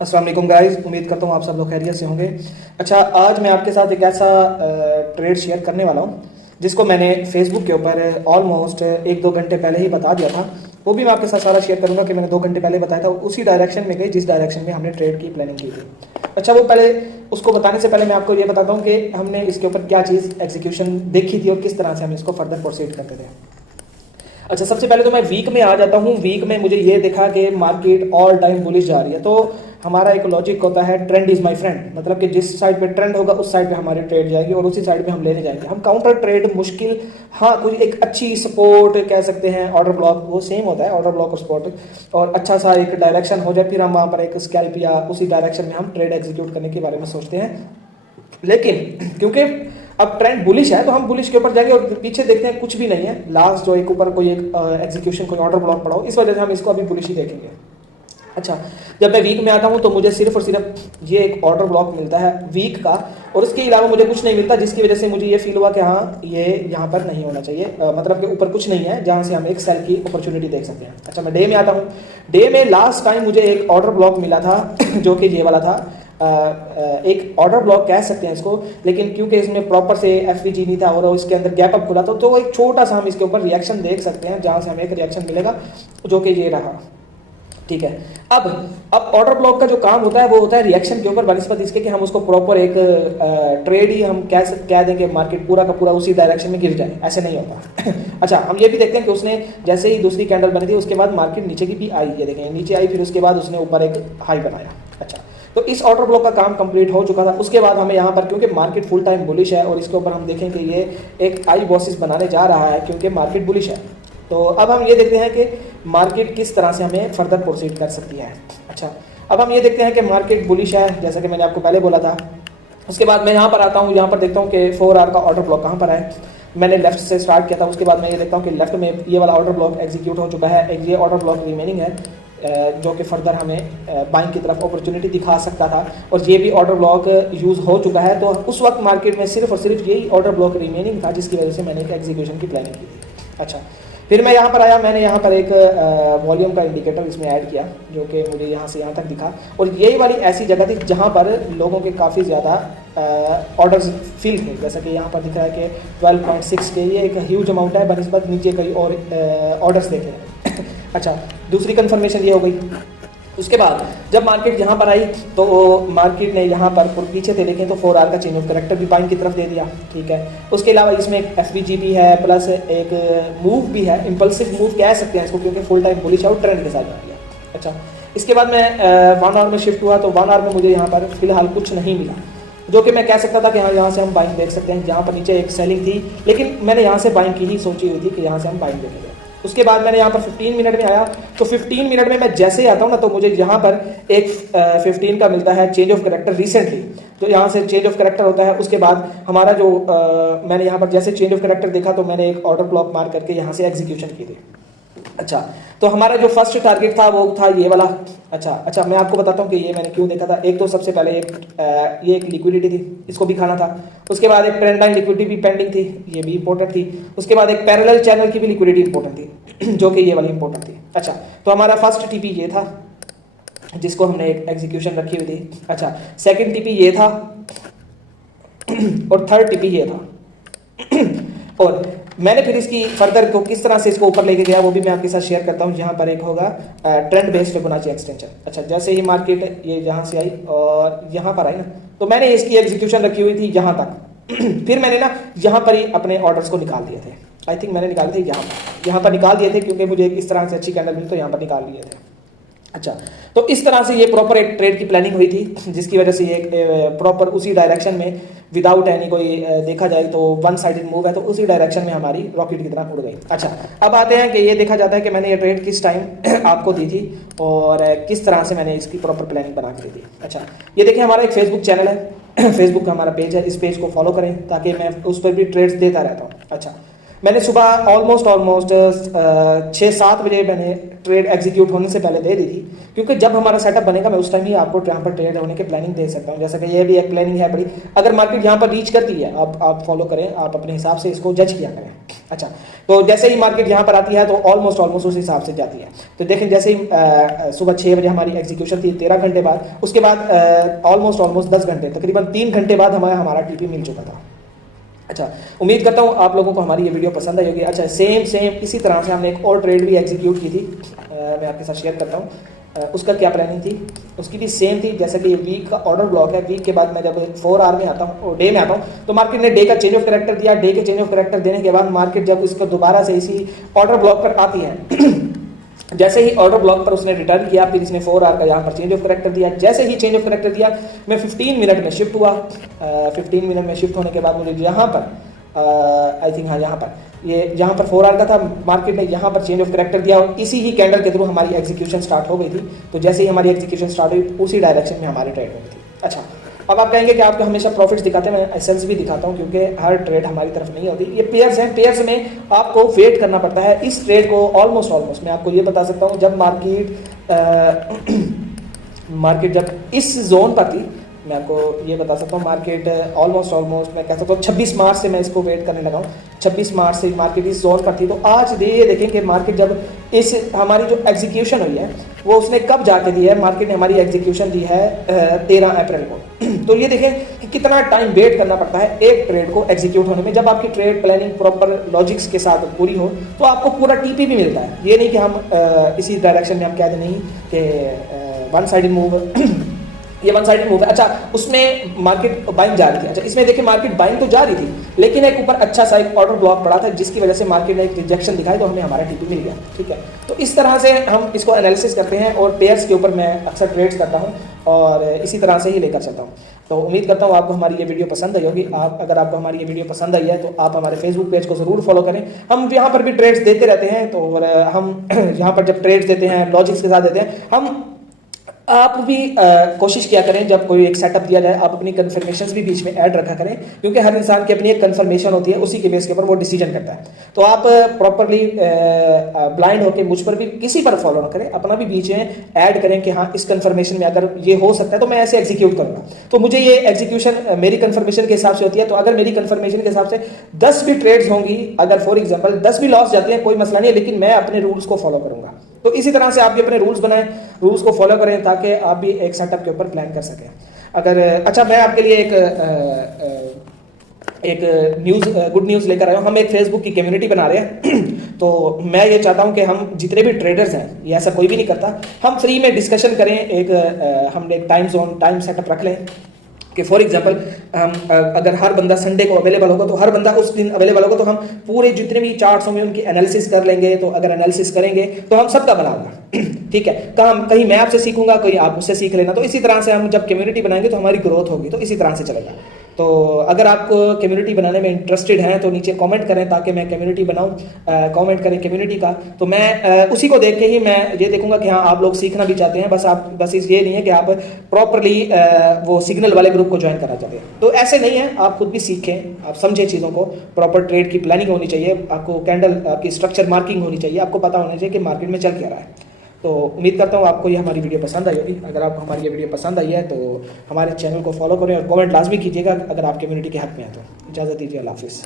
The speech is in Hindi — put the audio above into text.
अस्सलाम वालेकुम गाइस, उम्मीद करता हूँ आप सब लोग खैरियत से होंगे। अच्छा, आज मैं आपके साथ एक ऐसा ट्रेड शेयर करने वाला हूँ जिसको मैंने फेसबुक के ऊपर ऑलमोस्ट एक दो घंटे पहले ही बता दिया था। वो भी मैं आपके साथ सारा शेयर करूंगा कि मैंने 2 घंटे पहले बताया था, उसी डायरेक्शन में गई जिस डायरेक्शन में हमने ट्रेड की प्लानिंग की थी। अच्छा, वो पहले उसको बताने से पहले मैं आपको ये बताता हूँ कि हमने इसके ऊपर क्या चीज़ एग्जीक्यूशन देखी थी और किस तरह से हम इसको फर्दर प्रोसीड करते थे। अच्छा, सबसे पहले तो मैं वीक में आ जाता हूँ। वीक में मुझे ये देखा कि मार्केट ऑल टाइम बुलिश जा रही है। तो हमारा एक लॉजिक होता है ट्रेंड इज माय फ्रेंड, मतलब कि जिस साइड पे ट्रेंड होगा उस साइड पे हमारी ट्रेड जाएगी और उसी साइड पे हम लेने जाएंगे। हम काउंटर ट्रेड मुश्किल, हाँ कोई एक अच्छी सपोर्ट कह सकते हैं, ऑर्डर ब्लॉक वो सेम होता है, ऑर्डर ब्लॉक और सपोर्ट, और अच्छा सा एक डायरेक्शन हो जाए, फिर हम वहाँ पर एक स्कैल्प या उसी डायरेक्शन में हम ट्रेड एग्जीक्यूट करने के बारे में सोचते हैं। लेकिन क्योंकि अब ट्रेंड बुलिश है तो हम बुलिश के ऊपर जाएंगे और पीछे देखते हैं कुछ भी नहीं है, लास्ट जो एक ऊपर कोई एक एग्जीक्यूशन कोई ऑर्डर ब्लॉक पड़ा हो, इस वजह से हम इसको अभी बुलिश ही देखेंगे। अच्छा, जब मैं वीक में आता हूं तो मुझे सिर्फ और सिर्फ ये एक ऑर्डर ब्लॉक मिलता है वीक का, और उसके अलावा मुझे कुछ नहीं मिलता, जिसकी वजह से मुझे ये फील हुआ कि हाँ ये यहाँ पर नहीं होना चाहिए, मतलब कि ऊपर कुछ नहीं है जहाँ से हम एक सेल की अपॉर्चुनिटी देख सकते हैं। अच्छा, मैं डे में आता हूँ। डे में लास्ट टाइम मुझे एक ऑर्डर ब्लॉक मिला था जो कि ये वाला था, एक ऑर्डर ब्लॉक कह सकते हैं इसको, लेकिन क्योंकि इसमें प्रॉपर से एफवीजी नहीं था और इसके अंदर गैप अप खुला था, तो एक छोटा सा हम इसके ऊपर रिएक्शन देख सकते हैं जहां से हमें एक रिएक्शन मिलेगा जो कि ये रहा। ठीक है, अब ऑर्डर ब्लॉक का जो काम होता है वो होता है रिएक्शन के ऊपर, बनिस्बत इसके कि हम उसको प्रॉपर एक ट्रेड ही हम कह देंगे मार्केट पूरा का पूरा उसी डायरेक्शन में गिर जाए, ऐसे नहीं होता। अच्छा, हम ये भी देखते हैं कि उसने जैसे ही दूसरी कैंडल बनी थी उसके बाद मार्केट नीचे की भी आई, ये देखें नीचे आई, फिर उसके बाद उसने ऊपर एक हाई बनाया। अच्छा, तो इस ऑर्डर ब्लॉक का काम कंप्लीट हो चुका था। उसके बाद हमें यहाँ पर, क्योंकि मार्केट फुल टाइम बुलिश है और इसके ऊपर हम देखें कि ये एक आई बॉसिस बनाने जा रहा है क्योंकि मार्केट बुलिश है, तो अब हम ये देखते हैं कि मार्केट किस तरह से हमें फर्दर प्रोसीड कर सकती है। अच्छा, अब हम ये देखते हैं कि मार्केट बुलिश है जैसा कि मैंने आपको पहले बोला था। उसके बाद मैं यहाँ पर आता हूँ, यहाँ पर देखता हूँ कि 4 आवर का ऑर्डर ब्लॉक कहाँ पर है। मैंने लेफ्ट से स्टार्ट किया था, उसके बाद मैं ये देखता हूँ कि लेफ्ट में ये वाला ऑर्डर ब्लॉक एग्जीक्यूट हो चुका है, ये ऑर्डर ब्लॉक रिमेनिंग है जो कि फर्दर हमें बाइंग की तरफ अपॉर्चुनिटी दिखा सकता था, और ये भी ऑर्डर ब्लॉक यूज़ हो चुका है। तो उस वक्त मार्केट में सिर्फ और सिर्फ यही ऑर्डर ब्लॉक रिमेनिंग था जिसकी वजह से मैंने एक एग्जीक्यूशन की प्लानिंग की थी। अच्छा, फिर मैं यहाँ पर आया, मैंने यहाँ पर एक वॉल्यूम का इंडिकेटर इसमें ऐड किया जो कि मुझे यहाँ से यहाँ तक दिखा, और यही वाली ऐसी जगह थी जहाँ पर लोगों के काफ़ी ज़्यादा ऑर्डर्स फिल थे, जैसा कि यहाँ पर दिख रहा है कि 12.6 के, ये एक ह्यूज अमाउंट है बनिस्बत नीचे कई और ऑर्डर्स देखे हैं। अच्छा, दूसरी कंफर्मेशन ये हो गई। उसके बाद जब मार्केट यहाँ पर आई तो मार्केट ने यहाँ पर पीछे थे देखें तो 4 आवर का चेंज ऑफ कैरेक्टर भी बाइंग की तरफ दे दिया। ठीक है, उसके अलावा इसमें एक एफवीजी भी है, प्लस एक मूव भी है, इंपल्सिव मूव कह सकते हैं इसको क्योंकि फुल टाइम बुलिश है और ट्रेंड के साथ जा रही है। अच्छा, इसके बाद मैं 1 आवर में शिफ्ट हुआ तो 1 आवर में मुझे यहाँ पर फिलहाल कुछ नहीं मिला, जो कि मैं कह सकता था कि हाँ यहाँ से हम बाइंग देख सकते हैं। यहाँ पर नीचे एक सेलिंग थी, लेकिन मैंने यहाँ से बाइंग की ही सोची हुई थी कि यहाँ से हम बाइंग देखेंगे। उसके बाद मैंने यहाँ पर 15 मिनट में आया, तो 15 मिनट में मैं जैसे ही आता हूँ ना तो मुझे यहाँ पर एक 15 का मिलता है चेंज ऑफ कैरेक्टर रिसेंटली, तो यहाँ से चेंज ऑफ कैरेक्टर होता है। उसके बाद हमारा जो मैंने यहाँ पर जैसे चेंज ऑफ कैरेक्टर देखा तो मैंने एक ऑर्डर ब्लॉक मार करके यहाँ से एग्जीक्यूशन की थी। अच्छा, तो हमारा जो फर्स्ट टारगेट था वो था ये वाला। अच्छा, मैं आपको बताता हूँ कि ये मैंने क्यों देखा था। एक तो सबसे पहले ये एक लिक्विडिटी थी, इसको भी खाना था। उसके बाद एक ट्रेंड लाइन लिक्विडिटी भी पेंडिंग थी, ये भी इंपॉर्टेंट थी। उसके बाद एक पैरेलल चैनल की भी लिक्विडिटी इंपॉर्टेंट थी जो कि ये वाली इंपॉर्टेंट थी। अच्छा, तो हमारा फर्स्ट टीपी ये था जिसको हमने एक एग्जीक्यूशन रखी हुई थी। अच्छा, सेकेंड टीपी ये था और थर्ड टीपी ये था। और मैंने फिर इसकी फर्दर को किस तरह से इसको ऊपर लेके गया वो भी मैं आपके साथ शेयर करता हूँ। यहाँ पर एक होगा ट्रेंड बेस्ड फिबोनाची एक्सटेंशन। अच्छा, जैसे ही मार्केट ये यहाँ से आई और यहाँ पर आई ना, तो मैंने इसकी एग्जीक्यूशन रखी हुई थी यहाँ तक। फिर मैंने ना यहाँ पर ही अपने ऑर्डर्स को निकाल दिए थे। आई थिंक मैंने निकाले थे यहाँ पर निकाल दिए थे क्योंकि मुझे इस तरह से अच्छी कैंडल मिली तो यहाँ पर निकाल लिए थे। अच्छा, तो इस तरह से ये प्रॉपर एक ट्रेड की प्लानिंग हुई थी जिसकी वजह से ये प्रॉपर उसी डायरेक्शन में विदाउट एनी कोई देखा जाए तो वन साइडेड मूव है, तो उसी डायरेक्शन में हमारी रॉकेट की तरह उड़ गई। अच्छा, अब आते हैं कि ये देखा जाता है कि मैंने ये ट्रेड किस टाइम आपको दी थी और किस तरह से मैंने इसकी प्रॉपर प्लानिंग बना के दी थी। अच्छा, ये देखिए हमारा एक फेसबुक चैनल है, फेसबुक का हमारा पेज है, इस पेज को फॉलो करें ताकि मैं उस पर भी ट्रेड्स देता रहता हूँ। अच्छा, मैंने सुबह ऑलमोस्ट 6-7 बजे मैंने ट्रेड एग्जीक्यूट होने से पहले दे दी थी, क्योंकि जब हमारा सेटअप बनेगा मैं उस टाइम ही आपको यहाँ पर ट्रेड होने की प्लानिंग दे सकता हूँ। जैसा कि ये भी एक प्लानिंग है बड़ी, अगर मार्केट यहाँ पर रीच करती है आप फॉलो करें, आप अपने हिसाब से इसको जज किया करें। अच्छा, तो जैसे ही मार्केट यहाँ पर आती है तो ऑलमोस्ट उस हिसाब से जाती है। तो देखें जैसे ही सुबह 6 बजे हमारी एग्जीक्यूशन थी 13 घंटे बाद, उसके बाद ऑलमोस्ट 10 घंटे, तकरीबन 3 घंटे बाद हमारा टीपी मिल चुका था। अच्छा, उम्मीद करता हूँ आप लोगों को हमारी ये वीडियो पसंद आई होगी। अच्छा, सेम इसी तरह से हमने एक और ट्रेड भी एग्जीक्यूट की थी, मैं आपके साथ शेयर करता हूँ। उसका क्या प्लानिंग थी, उसकी भी सेम थी। जैसे कि ये वीक का ऑर्डर ब्लॉक है, वीक के बाद मैं जब 4 आवर में आता हूँ और डे में आता हूँ तो मार्केट ने डे का चेंज ऑफ कैरेक्टर दिया। डे के चेंज ऑफ कैरेक्टर देने के बाद मार्केट जब इसको दोबारा से इसी ऑर्डर ब्लॉक पर आती है जैसे ही ऑर्डर ब्लॉक पर उसने रिटर्न किया, फिर इसने 4 आवर का यहाँ पर चेंज ऑफ कैरेक्टर दिया। जैसे ही चेंज ऑफ कैरेक्टर दिया मैं 15 मिनट में शिफ्ट हुआ। 15 मिनट में शिफ्ट होने के बाद मुझे यहाँ पर आई थिंक यहाँ पर यहाँ पर 4 आवर का था, मार्केट ने यहाँ पर चेंज ऑफ कैरेक्टर दिया और इसी ही कैंडल के थ्रू हमारी एग्जीक्यूशन स्टार्ट हो गई थी। तो जैसे ही हमारी एग्जीक्यूशन स्टार्ट हुई उसी डायरेक्शन में हमारी ट्रेड हुई थी। अच्छा, अब आप कहेंगे कि आपको हमेशा प्रॉफिट्स दिखाते हैं, मैं एसेंस भी दिखाता हूँ क्योंकि हर ट्रेड हमारी तरफ नहीं होती। ये पेयर्स हैं, पेयर्स में आपको वेट करना पड़ता है। इस ट्रेड को ऑलमोस्ट मैं आपको ये बता सकता हूँ, जब मार्केट जब इस जोन पर थी, मैं आपको ये बता सकता हूँ मार्केट ऑलमोस्ट मैं कह सकता हूँ 26 मार्च से मैं इसको वेट करने लगा हूँ। 26 मार्च से मार्केट इस जोन पर थी। तो आज ये देखें कि मार्केट जब इस हमारी जो एग्जीक्यूशन हुई है वो उसने कब जाके दी है, मार्केट ने हमारी एग्जीक्यूशन दी है 13 अप्रैल को। तो ये देखें कि कितना टाइम वेट करना पड़ता है एक ट्रेड को एग्जीक्यूट होने में। जब आपकी ट्रेड प्लानिंग प्रॉपर लॉजिक्स के साथ पूरी हो तो आपको पूरा टीपी भी मिलता है। ये नहीं कि हम इसी डायरेक्शन में हम कह दें नहीं कि वन साइडेड मूव ये वन साइडेड मूव है। अच्छा, उसमें मार्केट बाइंग जा रही थी। अच्छा, इसमें देखिए मार्केट बाइंग तो जा रही थी लेकिन एक ऊपर अच्छा सा एक ऑर्डर ब्लॉक पड़ा था जिसकी वजह से मार्केट ने एक रिजेक्शन दिखाई तो हमें हमारा टीपी मिल गया। ठीक है, तो इस तरह से हम इसको एनालिसिस करते हैं और पेयर्स के ऊपर मैं अक्सर ट्रेड्स करता हूँ और इसी तरह से ही लेकर चलता हूँ। तो उम्मीद करता हूँ आपको हमारी ये वीडियो पसंद आई होगी। अगर आपको हमारी ये वीडियो पसंद आई है तो आप हमारे फेसबुक पेज को ज़रूर फॉलो करें। हम यहाँ पर भी ट्रेड्स देते रहते हैं। तो हम यहाँ पर जब ट्रेड्स देते हैं लॉजिक्स के साथ देते हैं, हम आप भी कोशिश किया करें जब कोई एक सेटअप दिया जाए आप अपनी कन्फर्मेशंस भी बीच में ऐड रखा करें, क्योंकि हर इंसान की अपनी एक कन्फर्मेशन होती है, उसी के बेस के ऊपर वो डिसीजन करता है। तो आप प्रॉपरली ब्लाइंड होकर मुझ पर भी किसी पर फॉलो ना करें, अपना भी बीच में ऐड करें कि हाँ इस कन्फर्मेशन में अगर ये हो सकता है तो मैं ऐसे एग्जीक्यूट करूँगा। तो मुझे ये एग्जीक्यूशन मेरी कन्फर्मेशन के हिसाब से होती है। तो अगर मेरी कन्फर्मेशन के हिसाब से 10 भी ट्रेड्स होंगी, अगर फॉर एग्जाम्पल 10 भी लॉस जाते हैं कोई मसला नहीं है, लेकिन मैं अपने रूल्स को फॉलो करूँगा। तो इसी तरह से आप भी अपने रूल्स बनाएं, रूल्स को फॉलो करें ताकि आप भी एक सेटअप के ऊपर प्लान कर सकें। अगर अच्छा, मैं आपके लिए एक गुड न्यूज़ लेकर आया हूँ। हम एक फेसबुक की कम्युनिटी बना रहे हैं तो मैं ये चाहता हूँ कि हम जितने भी ट्रेडर्स हैं, ये ऐसा कोई भी नहीं करता, हम फ्री में डिस्कशन करें। हम एक टाइम सेटअप रख लें कि फॉर एग्जांपल हम अगर हर बंदा संडे को अवेलेबल होगा तो हर बंदा उस दिन अवेलेबल होगा तो हम पूरे जितने भी चार्ट्स होंगे उनकी एनालिसिस कर लेंगे। तो अगर एनालिसिस करेंगे तो हम सबका भला होगा। ठीक है, कहीं मैं आपसे सीखूंगा, कोई आप मुझसे सीख लेना। तो इसी तरह से हम जब कम्युनिटी बनाएंगे तो हमारी ग्रोथ होगी। तो इसी तरह से चलेगा। तो अगर आप कम्युनिटी बनाने में इंटरेस्टेड हैं तो नीचे कमेंट करें ताकि मैं कम्युनिटी बनाऊं। कमेंट करें कम्युनिटी का, तो मैं उसी को देख के ही मैं ये देखूंगा कि हाँ आप लोग सीखना भी चाहते हैं। बस ये नहीं है कि आप प्रॉपरली वो सिग्नल वाले ग्रुप को ज्वाइन करना चाहते हैं। तो ऐसे नहीं है, आप खुद भी सीखें, आप समझें चीज़ों को। प्रॉपर ट्रेड की प्लानिंग होनी चाहिए, आपको कैंडल आपकी स्ट्रक्चर मार्किंग होनी चाहिए, आपको पता होना चाहिए कि मार्केट में चल क्या रहा है। तो उम्मीद करता हूँ आपको ये हमारी वीडियो पसंद आई होगी। अगर आपको हमारी ये वीडियो पसंद आई है तो हमारे चैनल को फॉलो करें और कमेंट लाजमी कीजिएगा अगर आप कम्युनिटी के हक में हैं। तो इजाज़त दीजिए, अल्लाह हाफिज़।